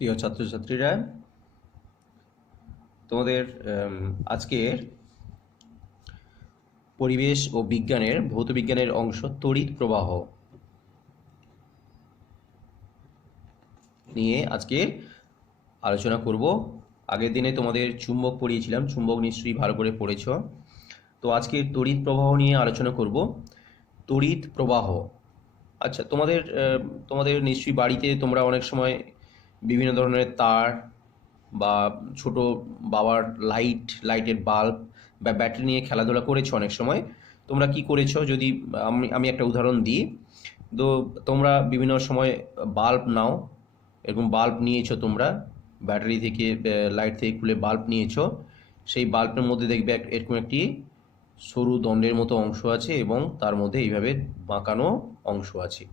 প্রিয় ছাত্রছাত্রীরা, তোমাদের আজকের পরিবেশ ও বিজ্ঞানের ভৌত বিজ্ঞানের অংশ তড়িৎ প্রবাহ নিয়ে আজকে আলোচনা করব। আগের দিনে তোমাদের চুম্বক পড়িয়েছিলাম, চুম্বক নিশ্চয়ই ভালো করে পড়েছ। তো আজকে তড়িৎ প্রবাহ নিয়ে আলোচনা করব। তড়িৎ প্রবাহ, আচ্ছা, তোমাদের নিশ্চয়ই বাড়িতে তোমরা অনেক সময় বিভিন্ন ধরনের তার বা ছোট বাবার লাইটের বাল্ব বা ব্যাটারি নিয়ে খেলাধুলা করেছো। অনেক সময় তোমরা কি করেছো, যদি আমি একটা উদাহরণ দিই। তো তোমরা বিভিন্ন সময় বাল্ব নাও, এরকম বাল্ব নিয়েছো তোমরা, ব্যাটারি থেকে লাইট থেকে খুলে বাল্ব নিয়েছো। সেই বাল্বের মধ্যে দেখবে এরকম একটি সরু দণ্ডের মতো অংশ আছে এবং তার মধ্যে এইভাবে বাঁকানো অংশ আছে।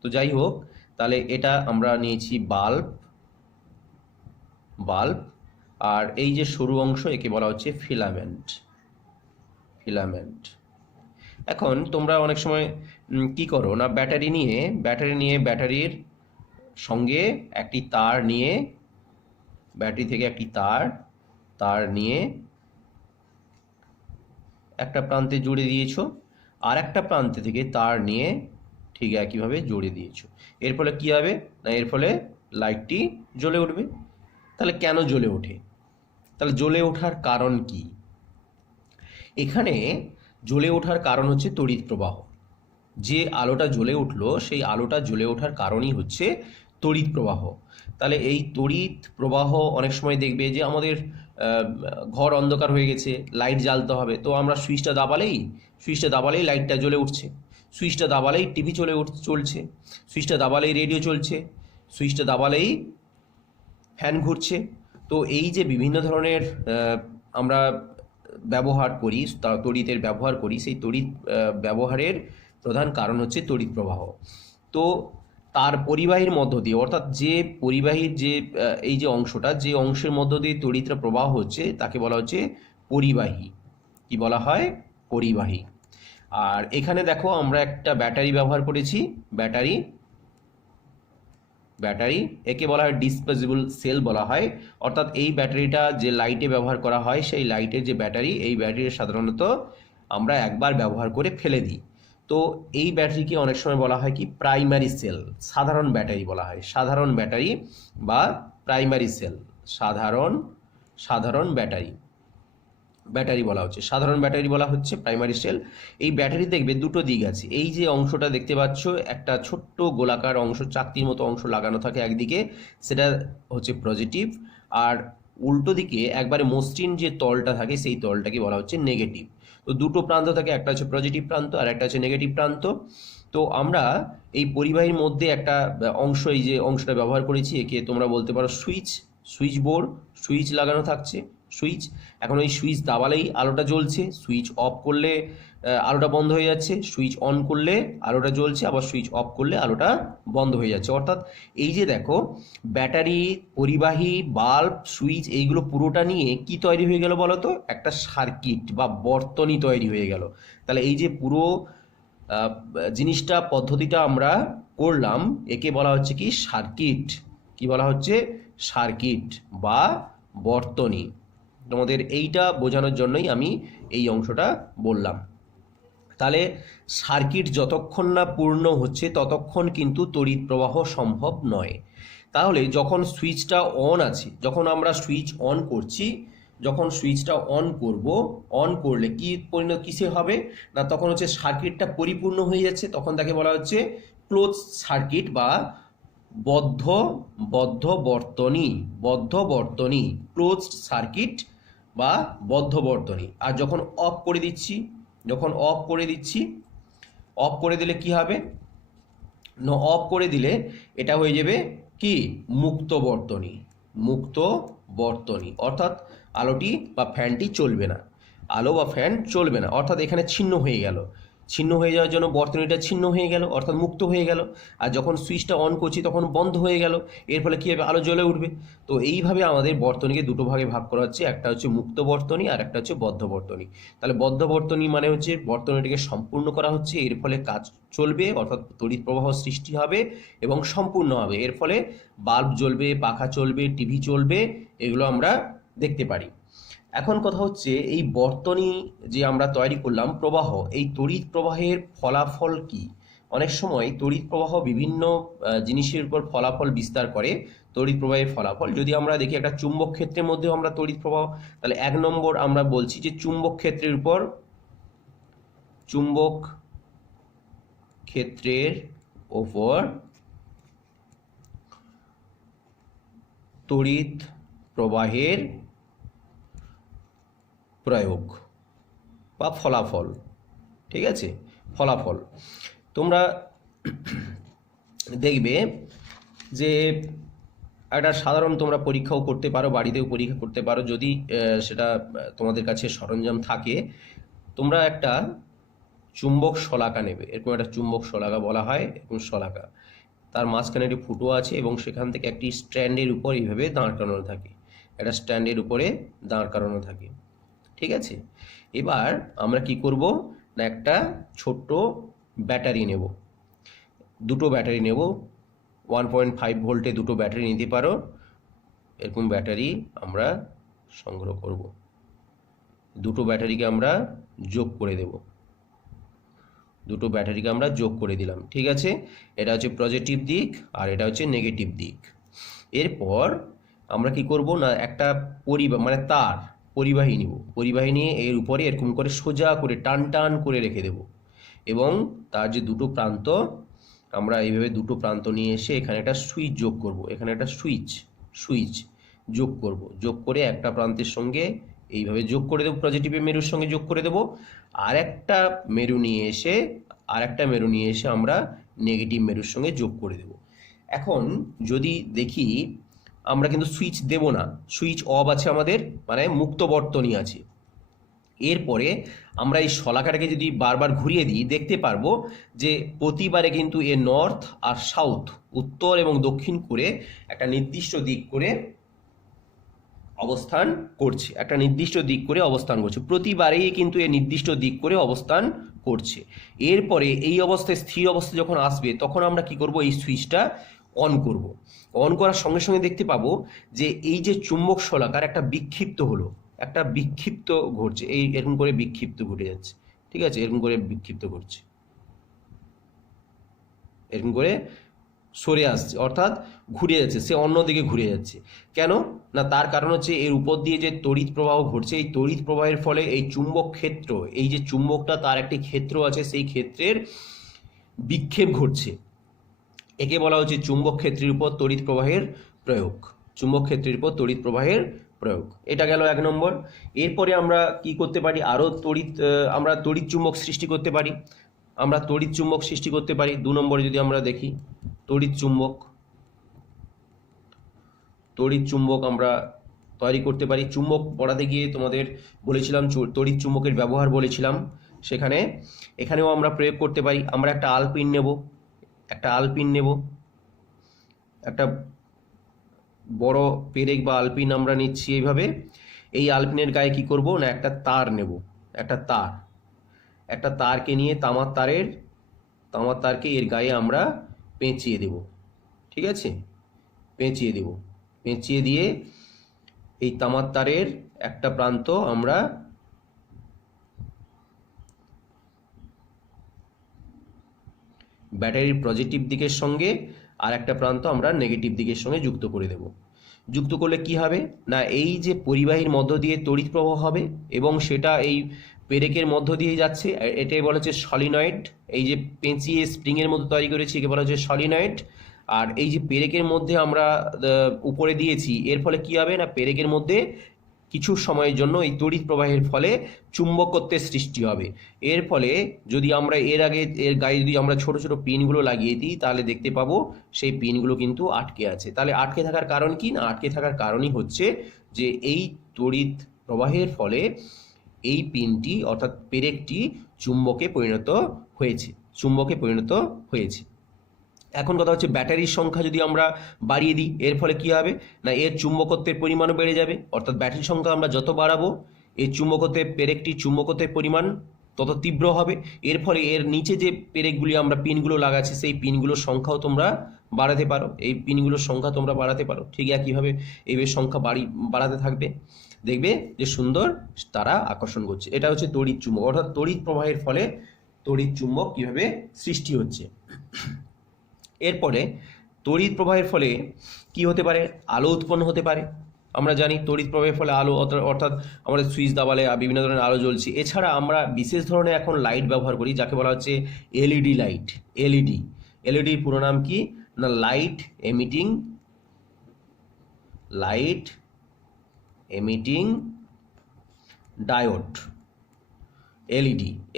তো যাই হোক, তাহলে এটা আমরা নিয়েছি বাল্ব। আর এই যে সরু অংশ, একে বলা হচ্ছে ফিলামেন্ট। এখন তোমরা অনেক সময় কি করো না, ব্যাটারি নিয়ে ব্যাটারির সঙ্গে একটি তার নিয়ে, ব্যাটারি থেকে একটি তার নিয়ে একটা প্রান্তে জুড়ে দিয়েছো, আর একটা প্রান্তে থেকে তার নিয়ে ঠিক একইভাবে জুড়ে দিয়েছো। এর ফলে কি হবে না, এর ফলে লাইটটি জ্বলে উঠবে। তাহলে কেন জ্বলে ওঠে? তাহলে জ্বলে ওঠার কারণ কি? এখানে জ্বলে ওঠার কারণ হচ্ছে তড়িৎ প্রবাহ। যে আলোটা জ্বলে উঠলো, সেই আলোটা জ্বলে ওঠার কারণই হচ্ছে তড়িৎ প্রবাহ। তাহলে এই তড়িৎ প্রবাহ অনেক সময় দেখবে যে আমাদের ঘর অন্ধকার হয়ে গেছে, লাইট জ্বালতে হবে, তো আমরা সুইচটা দাবালেই লাইটটা জ্বলে উঠছে, সুইচটা দাবালেই টিভি চলছে, সুইচটা দাবালেই রেডিও চলছে, সুইচটা দাবালেই ফ্যান ঘুরছে। তো এই যে বিভিন্ন ধরনের আমরা ব্যবহার করি, তড়িতের ব্যবহার করি, সেই তড়িৎ ব্যবহারের প্রধান কারণ হচ্ছে তড়িৎ প্রবাহ। তো তার পরিবাহীর মধ্য দিয়ে, অর্থাৎ যে পরিবাহীর যে এই যে অংশটা, যে অংশের মধ্য দিয়ে তড়িৎটা প্রবাহ হচ্ছে, তাকে বলা হচ্ছে পরিবাহী। কি বলা হয়? পরিবাহী। আর এখানে দেখো, আমরা একটা ব্যাটারি ব্যবহার করেছি। ব্যাটারি একে বলা হয় ডিসপোজেবল সেল বলা হয়। অর্থাৎ এই ব্যাটারিটা যে লাইটে ব্যবহার করা হয়, সেই লাইটের যে ব্যাটারি, এই ব্যাটারি সাধারণত আমরা একবার ব্যবহার করে ফেলে দিই। তো এই ব্যাটারিকে অনেক সময় বলা হয় কি, প্রাইমারি সেল, সাধারণ ব্যাটারি বলা হয়। সাধারণ ব্যাটারি বা প্রাইমারি সেল, সাধারণ ব্যাটারি বলা হচ্ছে, সাধারণ ব্যাটারি বলা হচ্ছে, প্রাইমারি সেল। এই ব্যাটারি দেখবে দুটো দিক আছে। এই যে অংশটা দেখতে পাচ্ছ, একটা ছোট্ট গোলাকার অংশ, চাকতির মতো অংশ লাগানো থাকে একদিকে, সেটা হচ্ছে পজিটিভ। আর উল্টো দিকে একবারে মসৃণ যে তলটা থাকে, সেই তলটাকে বলা হচ্ছে নেগেটিভ। তো দুটো প্রান্ত থাকে, একটা হচ্ছে পজিটিভ প্রান্ত আর একটা হচ্ছে নেগেটিভ প্রান্ত। তো আমরা এই পরিবাহীর মধ্যে একটা অংশ, এই যে অংশটা ব্যবহার করেছি, একে তোমরা বলতে পারো সুইচ বোর্ড। সুইচ লাগানো থাকছে, সুইচ। এখন ওই সুইচ দাবালেই আলোটা জ্বলছে, সুইচ অফ করলে আলোটা বন্ধ হয়ে যাচ্ছে, সুইচ অন করলে আলোটা জ্বলছে, আবার সুইচ অফ করলে আলোটা বন্ধ হয়ে যাচ্ছে। অর্থাৎ এই যে দেখো, ব্যাটারি, পরিবাহী, বাল্ব, সুইচ, এইগুলো পুরোটা নিয়ে কি তৈরি হয়ে গেল বলো তো? একটা সার্কিট বা বর্তনী তৈরি হয়ে গেল। তাহলে এই যে পুরো জিনিসটা, পদ্ধতিটা আমরা করলাম, একে বলা হচ্ছে কি, সার্কিট। কি বলা হচ্ছে? সার্কিট বা বর্তনী। তোমাদের এইটা বোঝানোর জন্যই আমি এই অংশটা বললাম। তাহলে সার্কিট যতক্ষণ না পূর্ণ হচ্ছে, ততক্ষণ কিন্তু তড়িৎ প্রবাহ সম্ভব নয়। তাহলে যখন সুইচটা অন আছে, যখন আমরা সুইচ অন করছি, যখন সুইচটা অন করব, অন করলে কি পরিণত কিসে হবে না, তখন হচ্ছে সার্কিটটা পরিপূর্ণ হয়ে যাচ্ছে, তখন তাকে বলা হচ্ছে ক্লোজ সার্কিট বা বদ্ধ বর্তনী, ক্লোজ সার্কিট বা বদ্ধ বর্তনী। আর যখন অফ করে দিচ্ছি, অফ করে দিলে কি হবে না, অফ করে দিলে এটা হয়ে যাবে কি, মুক্ত বর্তনী। অর্থাৎ আলোটি বা ফ্যানটি চলবে না, আলো বা ফ্যান চলবে না, অর্থাৎ এখানে ছিন্ন হয়ে গেল। ছিন্ন হয়ে যাওয়ার জন্য বর্তনীটা ছিন্ন হয়ে গেল, অর্থাৎ মুক্ত হয়ে গেল। আর যখন সুইচটা অন করছি তখন বন্ধ হয়ে গেল, এর ফলে কী হবে, আলো জ্বলে উঠবে। তো এইভাবে আমাদের বর্তনীকে দুটো ভাগে ভাগ করা হচ্ছে, একটা হচ্ছে মুক্ত বর্তনী আর একটা হচ্ছে বদ্ধ বর্তনী। তাহলে বদ্ধ বর্তনী মানে হচ্ছে বর্তনীটিকে সম্পূর্ণ করা হচ্ছে, এর ফলে কাজ চলবে, অর্থাৎ তড়িৎ প্রবাহ সৃষ্টি হবে এবং সম্পূর্ণ হবে। এর ফলে বাল্ব জ্বলবে, পাখা চলবে, টিভি চলবে, এগুলো আমরা দেখতে পারি। এখন কথা হচ্ছে এই বর্তনী যে আমরা তৈরি করলাম প্রবাহ, এই তড়িৎ প্রবাহের ফলাফল কি? অনেক সময় তড়িৎ প্রবাহ বিভিন্ন জিনিসের উপর ফলাফল বিস্তার করে। তড়িৎ প্রবাহের ফলাফল যদি আমরা দেখি, একটা চুম্বক ক্ষেত্রের মধ্যেও আমরা তড়িৎ প্রবাহ, তাহলে 1 নম্বর আমরা বলছি যে চুম্বক ক্ষেত্রের উপর, চুম্বক ক্ষেত্রের ওপর তড়িৎ প্রবাহের প্রয়োগ বা ফলাফল। ঠিক আছে, ফলাফল তোমরা দেখবে যে একটা সাধারণ তোমরা পরীক্ষাও করতে পারো, বাড়িতেও পরীক্ষা করতে পারো, যদি সেটা তোমাদের কাছে সরঞ্জাম থাকে। তোমরা একটা চুম্বক শলাকা নেবে, এরকম একটা চুম্বক শলাকা বলা হয়, এরকম শলাকা, তার মাঝখানে একটি ফুটো আছে এবং সেখান থেকে একটি স্ট্যান্ডের উপর এইভাবে দাঁড় করানো থাকে, একটা স্ট্যান্ডের উপরে দাঁড় করানো থাকে। ঠিক আছে, এবার আমরা কি করব না, একটা ছোট্ট ব্যাটারি নেব, দুটো ব্যাটারি নেব, 1.5 ভোল্টে দুটো ব্যাটারি নিতে পারো, এরকম ব্যাটারি আমরা সংগ্রহ করব। দুটো ব্যাটারিকে আমরা যোগ করে দেব, দুটো ব্যাটারিকে আমরা যোগ করে দিলাম। ঠিক আছে, এটা হচ্ছে পজিটিভ দিক আর এটা হচ্ছে নেগেটিভ দিক। এরপর আমরা কি করব না, একটা মানে তার পরিবাহী নিব, পরিবাহী নিয়ে এর উপরে এরকম করে সোজা করে টান টান করে রেখে দেব এবং তার যে দুটো প্রান্ত, আমরা এইভাবে দুটো প্রান্ত নিয়ে এসে এখানে একটা সুইচ যোগ করব, এখানে একটা সুইচ যোগ করব, যোগ করে একটা প্রান্তের সঙ্গে এইভাবে যোগ করে দেবো, পজিটিভের মেরুর সঙ্গে যোগ করে দেবো, আর একটা মেরু নিয়ে এসে আমরা নেগেটিভ মেরুর সঙ্গে যোগ করে দেব। এখন যদি দেখি, আমরা কিন্তু সুইচ দেব না, সুইচ অফ আছে আমাদের, মানে মুক্ত বর্তনী আছে। এরপরে আমরা এই শলাকাটাকে যদি বারবার ঘুরিয়ে দিই, দেখতে পারবো যে প্রতিবারে কিন্তু এ নর্থ আর সাউথ, উত্তর এবং দক্ষিণ করে একটা নির্দিষ্ট দিক করে অবস্থান করছে, একটা নির্দিষ্ট দিক করে অবস্থান করছে, প্রতিবারেই কিন্তু এ নির্দিষ্ট দিক করে অবস্থান করছে। এরপরে এই অবস্থায়, স্থির অবস্থা যখন আসবে, তখন আমরা কি করব, এই সুইচটা অন করব। অন করার সঙ্গে সঙ্গে দেখতে পাবো যে এই যে চুম্বক শলাকার একটা বিক্ষিপ্ত হলো, একটা বিক্ষিপ্ত ঘটছে, এই এরকম করে বিক্ষিপ্ত ঘটে যাচ্ছে। ঠিক আছে, এরকম করে বিক্ষিপ্ত ঘটছে, এরকম করে সরে আসছে, অর্থাৎ ঘুরে যাচ্ছে, সে অন্যদিকে ঘুরে যাচ্ছে। কেন না, তার কারণ হচ্ছে এর উপর দিয়ে যে তড়িৎ প্রবাহ ঘটছে, এই তড়িৎ প্রবাহের ফলে এই চুম্বক ক্ষেত্র, এই যে চুম্বকটা তার একটি ক্ষেত্র আছে, সেই ক্ষেত্রের বিক্ষেপ ঘটছে। একে বলা হচ্ছে চুম্বক ক্ষেত্রের উপর তড়িৎ প্রবাহের প্রয়োগ, চুম্বক ক্ষেত্রের উপর তড়িৎ প্রবাহের প্রয়োগ। এটা গেল 1 নম্বর। এরপরে আমরা কি করতে পারি, আরও আমরা তড়িৎ চুম্বক সৃষ্টি করতে পারি, আমরা তড়িৎ চুম্বক সৃষ্টি করতে পারি। 2 নম্বরে যদি আমরা দেখি, তড়িৎ চুম্বক আমরা তৈরি করতে পারি। চুম্বক পড়াতে গিয়ে তোমাদের বলেছিলাম, তড়িৎ চুম্বকের ব্যবহার বলেছিলাম, এখানেও আমরা প্রয়োগ করতে পারি। আমরা একটা আলপিন নেব, একটা বড় পেরেক বা আলপিন আমরা নিচ্ছি এইভাবে। এই আলপিনের গায়ে কি করব না, একটা তার নেব, একটা তারকে নিয়ে তামার তারকে এর গায়ে আমরা পেঁচিয়ে দেব। ঠিক আছে, পেঁচিয়ে দিয়ে এই তামার তারের একটা প্রান্ত আমরা ব্যাটারির পজিটিভ দিকের সঙ্গে আর একটা প্রান্ত আমরা নেগেটিভ দিকের সঙ্গে যুক্ত করে দেব। যুক্ত করলে কি হবে না, এই যে পরিবাহীর মধ্য দিয়ে তড়িৎ প্রবাহ হবে এবং সেটা এই পেরেকের মধ্য দিয়ে যাচ্ছে, এটাই বলা হচ্ছে সলিনয়েড। এই যে পেঁচিয়ে স্প্রিংয়ের মতো তৈরি করেছি, একে বলা হচ্ছে সলিনয়েড। আর এই যে পেরেকের মধ্যে আমরা উপরে দিয়েছি, এর ফলে কি হবে না, পেরেকের মধ্যে কিছু সময়ের জন্য এই তড়িৎ প্রবাহের ফলে চুম্বকত্বের সৃষ্টি হবে। এর ফলে যদি আমরা এর গায়ে যদি আমরা ছোট ছোট পিনগুলো লাগিয়ে দিই, তাহলে দেখতে পাবো সেই পিনগুলো কিন্তু আটকে আছে। তাহলে আটকে থাকার কারণ কি না, আটকে থাকার কারণই হচ্ছে যে এই তড়িৎ প্রবাহের ফলে এই পিনটি অর্থাৎ পেরেকটি চুম্বকে পরিণত হয়েছে, চুম্বকে পরিণত হয়েছে। এখন কথা হচ্ছে ব্যাটারির সংখ্যা যদি আমরা বাড়িয়ে দিই এর ফলে কি হবে না এর চুম্বকত্বের পরিমাণও বেড়ে যাবে। অর্থাৎ ব্যাটারির সংখ্যা আমরা যত বাড়াবো এর চুম্বকত্বের পেরেকটি চুম্বকত্বের পরিমাণ তত তীব্র হবে। এর ফলে এর নিচে যে পেরেকগুলি আমরা পিনগুলো লাগাচ্ছি সেই পিনগুলোর সংখ্যাও তোমরা বাড়াতে পারো, এই পিনগুলোর সংখ্যা তোমরা বাড়াতে পারো। ঠিক একইভাবে এই সংখ্যা বাড়াতে থাকবে, দেখবে যে সুন্দর তারা আকর্ষণ করছে। এটা হচ্ছে তড়িৎ চুম্বক, অর্থাৎ তড়িৎ প্রবাহের ফলে তড়িৎ চুম্বক কীভাবে সৃষ্টি হচ্ছে। এরপরে তড়িৎ প্রবাহের ফলে কি হতে পারে, আলো উৎপন্ন হতে পারে। আমরা জানি তড়িৎ প্রবাহের ফলে আলো, অর্থাৎ আমাদের সুইচ দাবালে বিভিন্ন ধরনের আলো জ্বলছে। এছাড়া আমরা বিশেষ ধরনের এখন লাইট ব্যবহার করি যাকে বলা হচ্ছে এলইডি লাইট। এলইডির পুরো নাম কি না লাইট এমিটিং ডায়োড।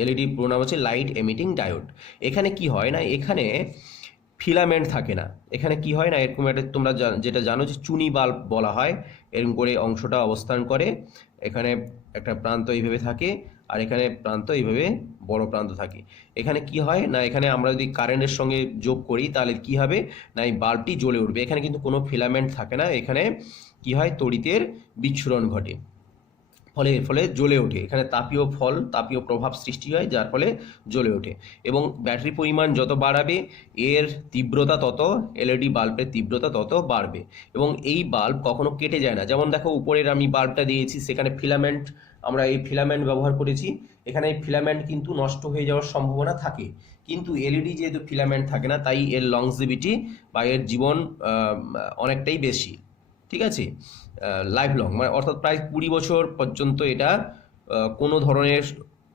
এলইডি পুরো নাম হচ্ছে লাইট এমিটিং ডায়োড। এখানে কি হয় না, এখানে ফিলামেন্ট থাকে না। এখানে কি হয় না, এরকম একটা তোমরা যেটা জানো যে চুনি বাল্ব বলা হয়, এরকম করে অংশটা অবস্থান করে। এখানে একটা প্রান্ত এইভাবে থাকে আর এখানে প্রান্ত এইভাবে বড় প্রান্ত থাকে। এখানে কি হয় না, এখানে আমরা যদি কারেন্টের সঙ্গে যোগ করি তাহলে কি হবে না এই বাল্বটি জ্বলে উঠবে। এখানে কিন্তু কোনো ফিলামেন্ট থাকে না, এখানে কি হয় তড়িতের বিচ্ছুরণ ঘটে, এর ফলে জ্বলে ওঠে। এখানে তাপীয় প্রভাব সৃষ্টি হয় যার ফলে জ্বলে ওঠে। এবং ব্যাটারি পরিমাণ যত বাড়াবে এর তীব্রতা তত, এলইডি বাল্বের তীব্রতা তত বাড়বে। এবং এই বাল্ব কখনো কেটে যায় না। যেমন দেখো উপরের আমি বাল্বটা দিয়েছি, সেখানে ফিলামেন্ট, আমরা এই ফিলামেন্ট ব্যবহার করেছি, এখানে এই ফিলামেন্ট কিন্তু নষ্ট হয়ে যাওয়ার সম্ভাবনা থাকে। কিন্তু এলইডি যেহেতু ফিলামেন্ট থাকে না তাই এর লংজিভিটি বা এর জীবন অনেকটাই বেশি। ঠিক আছে, লাইফ লং, মানে অর্থাৎ প্রায় 20 বছর পর্যন্ত এটা কোনো ধরনের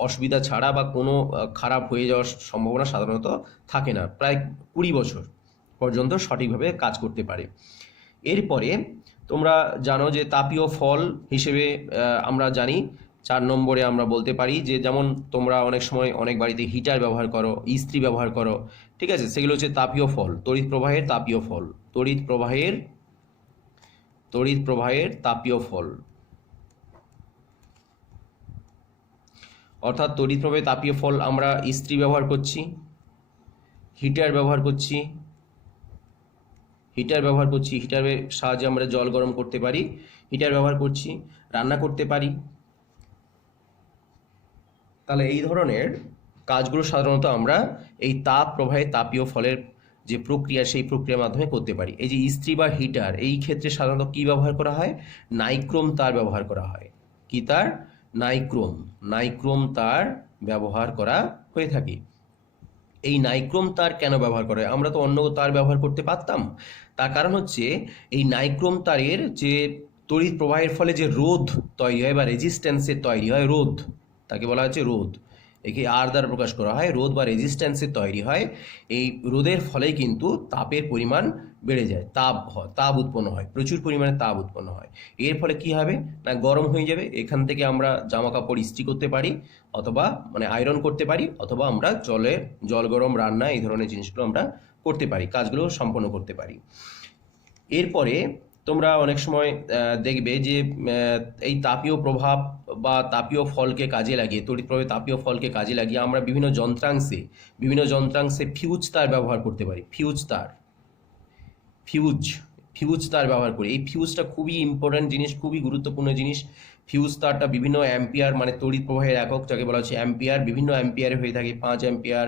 অসুবিধা ছাড়া বা কোনো খারাপ হয়ে যাওয়ার সম্ভাবনা সাধারণত থাকে না। প্রায় 20 বছর পর্যন্ত সঠিকভাবে কাজ করতে পারে। এরপরে তোমরা জানো যে তাপীয় ফল হিসেবে আমরা জানি 4 নম্বরে আমরা বলতে পারি যে যেমন তোমরা অনেক সময় অনেক বাড়িতে হিটার ব্যবহার করো, ইস্ত্রি ব্যবহার করো, ঠিক আছে, সেগুলো হচ্ছে তাপীয় ফল, তড়িৎ প্রবাহের তাপীয় ফল, তড়িৎ প্রবাহের তাপীয় ফল। অর্থাৎ তড়িৎ প্রবাহের তাপীয় ফল আমরা ইস্ত্রি ব্যবহার করছি, হিটার ব্যবহার করছি, হিটারের সাহায্যে আমরা জল গরম করতে পারি, হিটার ব্যবহার করছি, রান্না করতে পারি। তাহলে এই ধরনের কাজগুলো সাধারণত আমরা এই তাপ প্রবাহের তাপীয় ফলের যে প্রক্রিয়া সেই প্রক্রিয়ার মাধ্যমে করতে পারি। এই যে ইস্ত্রি বা হিটার, এই ক্ষেত্রে সাধারণত কি ব্যবহার করা হয়, নাইক্রোম তার ব্যবহার করা হয়। কি তার, নাইক্রোম তার ব্যবহার করা হয়ে থাকে। এই নাইক্রোম তার কেন ব্যবহার করা হয়, আমরা তো অন্য তার ব্যবহার করতে পারতাম। তার কারণ হচ্ছে এই নাইক্রোম তারের যে তড়িৎ প্রবাহের ফলে যে রোধ তৈরি হয় বা রেজিস্ট্যান্সের তৈরি হয়, রোধ, তাকে বলা হচ্ছে রোধ, একে আর দ্বারা প্রকাশ করা হয়, রোধ বা রেজিস্ট্যান্সের তৈরি হয়। এই রোধের ফলেই কিন্তু তাপের পরিমাণ বেড়ে যায়, তাপ উৎপন্ন হয়, প্রচুর পরিমাণে তাপ উৎপন্ন হয়। এর ফলে কি হবে না গরম হয়ে যাবে। এখান থেকে আমরা জামা কাপড় ইস্ত্রি করতে পারি, অথবা মানে আয়রন করতে পারি, অথবা আমরা জল গরম রান্না এই ধরনের জিনিসগুলো আমরা করতে পারি, কাজগুলো সম্পন্ন করতে পারি। এরপরে তোমরা অনেক সময় দেখবে যে এই তাপীয় প্রভাব বা তাপীয় ফলকে কাজে লাগিয়ে, তড়িৎ প্রবাহে তাপীয় ফলকে কাজে লাগিয়ে আমরা বিভিন্ন যন্ত্রাংশে ফিউজ তার ব্যবহার করতে পারি। ফিউজ তার ব্যবহার করি। এই ফিউজটা খুবই ইম্পর্ট্যান্ট জিনিস, খুবই গুরুত্বপূর্ণ জিনিস। ফিউজ তারটা বিভিন্ন অ্যাম্পিয়ার, মানে তড়িৎ প্রবাহের একক যাকে বলা হচ্ছে অ্যাম্পিয়ার, বিভিন্ন অ্যাম্পিয়ারে হয়ে থাকে, 5 অ্যাম্পিয়ার,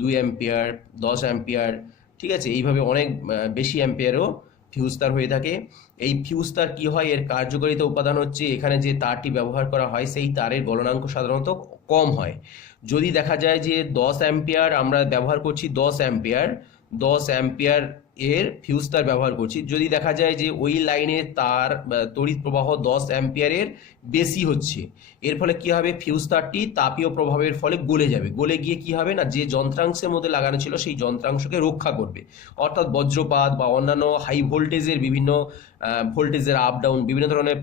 2 অ্যাম্পিয়ার, 10 অ্যাম্পিয়ার, ঠিক আছে, এইভাবে অনেক বেশি অ্যাম্পিয়ারও ফিউজ তার হয়ে থাকে। এই ফিউজ তার কি হয়, এর কার্যকারিতা উপাদান হচ্ছে এখানে যে তারটি ব্যবহার করা হয় সেই তারের গলনাঙ্ক সাধারণত কম হয়। যদি দেখা যায় যে 10 অ্যাম্পিয়ার আমরা ব্যবহার করছি, 10 অ্যাম্পিয়ার এর ফিউজ তার ব্যবহার করছি, যদি দেখা যায় যে ওই লাইনের তার তড়িৎ প্রবাহ 10 অ্যাম্পিয়ারের বেশি হচ্ছে, এর ফলে কি হবে, ফিউজ তারটি তাপীয় প্রভাবের ফলে গলে যাবে। গলে গিয়ে কি হবে না, যে যন্ত্রাংশের মধ্যে লাগানো ছিল সেই যন্ত্রাংশকে রক্ষা করবে। অর্থাৎ বজ্রপাত বা অন্যান্য হাই ভোল্টেজের বিভিন্ন ভোল্টেজের আপ ডাউন, বিভিন্ন ধরনের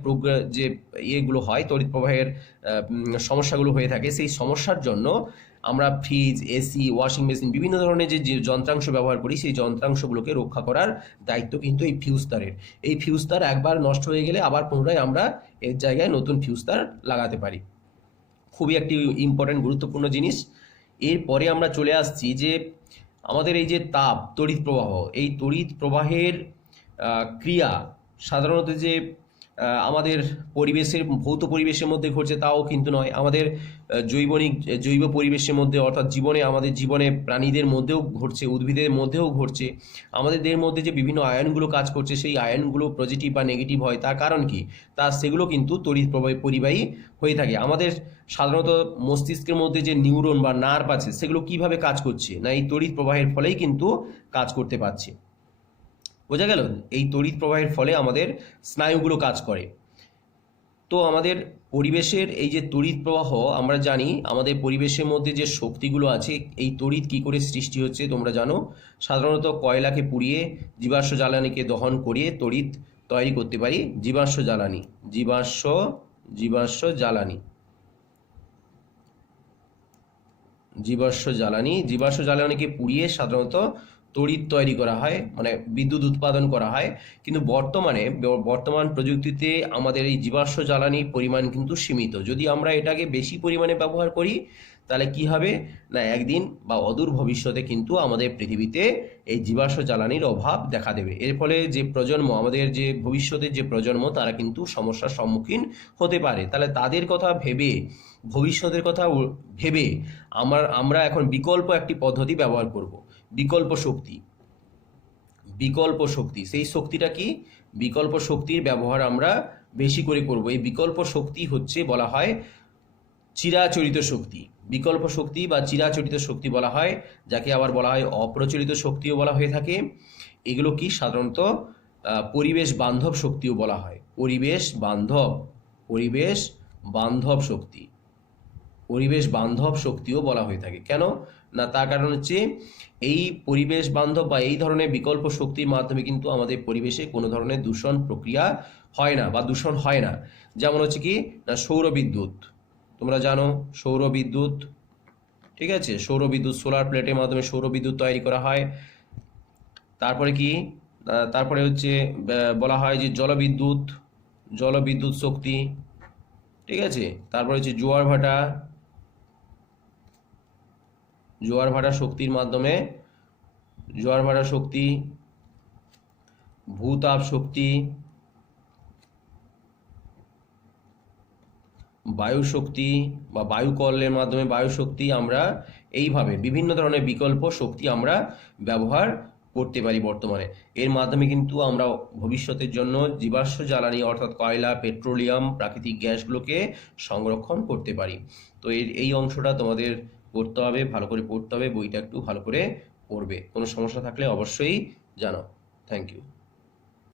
যে ইয়েগুলো হয়, তড়িৎ প্রবাহের সমস্যাগুলো হয়ে থাকে, সেই সমস্যার জন্য আমরা ফ্রিজ, এসি, ওয়াশিং মেশিন, বিভিন্ন ধরনের যে যন্ত্রাংশ ব্যবহার করি সেই যন্ত্রাংশগুলোকে রক্ষা করার দায়িত্ব কিন্তু এই ফিউজ তারের। এই ফিউজ তার একবার নষ্ট হয়ে গেলে আবার পুনরায় আমরা এর জায়গায় নতুন ফিউজ তার লাগাতে পারি। খুবই একটি ইম্পর্ট্যান্ট গুরুত্বপূর্ণ জিনিস। এরপরে আমরা চলে আসছি যে আমাদের এই যে তাপ তড়িৎ প্রবাহ, এই তড়িৎ প্রবাহের ক্রিয়া সাধারণত যে আমাদের পরিবেশের ভৌত পরিবেশের মধ্যে ঘটছে তাও কিন্তু নয়, আমাদের জৈব পরিবেশের মধ্যে অর্থাৎ আমাদের জীবনে প্রাণীদের মধ্যেও ঘটছে, উদ্ভিদের মধ্যেও ঘটছে। আমাদের দেহের মধ্যে যে বিভিন্ন আয়নগুলো কাজ করছে, সেই আয়নগুলো পজিটিভ বা নেগেটিভ হয়, তার কারণ কি? সেগুলো কিন্তু তড়িৎ পরিবাহী হয়ে থাকে। আমাদের সাধারণত মস্তিষ্কের মধ্যে যে নিউরন বা নার্ভ আছে, সেগুলো কিভাবে কাজ করছে? না এই তড়িৎ প্রবাহের ফলেই কিন্তু কাজ করতে পারছে। বোঝা গেল? এই তড়িৎ প্রবাহের ফলে আমাদের স্নায়ুগুলো কাজ করে। তো আমাদের পরিবেশের এই যে তড়িৎ প্রবাহ, আমরা জানি আমাদের পরিবেশের মধ্যে যে শক্তিগুলো আছে, এই তড়িৎ কি করে সৃষ্টি হচ্ছে তোমরা জানো। সাধারণত কয়লাকে পুড়িয়ে জীবাশ্ম জ্বালানিকে দহন করিয়ে তড়িৎ তৈরি করতে পারি। জীবাশ্ম জ্বালানি জীবাশ্ম জ্বালানিকে পুড়িয়ে সাধারণত তড়িৎ তৈরি করা হয়, মানে বিদ্যুৎ উৎপাদন করা হয়। কিন্তু বর্তমান প্রযুক্তিতে আমাদের এই জীবাশ্ম জ্বালানির পরিমাণ কিন্তু সীমিত। যদি আমরা এটাকে বেশি পরিমাণে ব্যবহার করি, তাহলে কি হবে? না একদিন বা অদূর ভবিষ্যতে কিন্তু আমাদের পৃথিবীতে এই জীবাশ্ম জ্বালানির অভাব দেখা দেবে। এর ফলে যে প্রজন্ম, আমাদের যে ভবিষ্যতের যে প্রজন্ম, তারা কিন্তু সমস্যার সম্মুখীন হতে পারে। তাহলে তাদের কথা ভেবে, ভবিষ্যতের কথা ভেবে আমরা এখন বিকল্প একটি পদ্ধতি ব্যবহার করব। বিকল্প শক্তি। সেই শক্তিটা কি? বিকল্প শক্তির ব্যবহার আমরা বেশি করে করব। এই বিকল্প শক্তি হচ্ছে বলা হয় চিরাচরিত শক্তি। বিকল্প শক্তি বা চিরাচরিত শক্তি বলা হয়, যাকে আবার বলা হয় অপ্রচলিত শক্তিও বলা হয়ে থাকে। এগুলো কি? সাধারণত পরিবেশ বান্ধব শক্তিও বলা হয়। পরিবেশ বান্ধব শক্তিও বলা হয়ে থাকে। কেন না? তার কারণ হচ্ছে এই পরিবেশ বান্ধব বা এই ধরনের বিকল্প শক্তির মাধ্যমে কিন্তু আমাদের পরিবেশে কোনো ধরনের দূষণ প্রক্রিয়া হয় না বা দূষণ হয় না। যেমন হচ্ছে কি না, সৌরবিদ্যুৎ। তোমরা জানো সৌরবিদ্যুৎ, ঠিক আছে? সৌরবিদ্যুৎ, সোলার প্লেটের মাধ্যমে সৌরবিদ্যুৎ তৈরি করা হয়। তারপরে কি? তারপরে হচ্ছে বলা হয় যে জলবিদ্যুৎ শক্তি, ঠিক আছে? তারপরে হচ্ছে জোয়ার ভাটা শক্তির মাধ্যমে, ভূতাপ শক্তি, বায়ু শক্তি বা বায়ুকলের মাধ্যমে বায়ু শক্তি। আমরা এইভাবে বিভিন্ন ধরনের বিকল্প শক্তি আমরা ব্যবহার করতে পারি বর্তমানে। এর মাধ্যমে কিন্তু আমরা ভবিষ্যতের জন্য জীবাশ্ম জ্বালানি অর্থাৎ কয়লা, পেট্রোলিয়াম, প্রাকৃতিক গ্যাসগুলোকে সংরক্ষণ করতে পারি। তো এই অংশটা তোমাদের পড়তে হবে, ভালো করে পড়তে হবে। বইটা একটু ভালো করে পড়বে। কোনো সমস্যা থাকলে অবশ্যই জানাও। Thank you.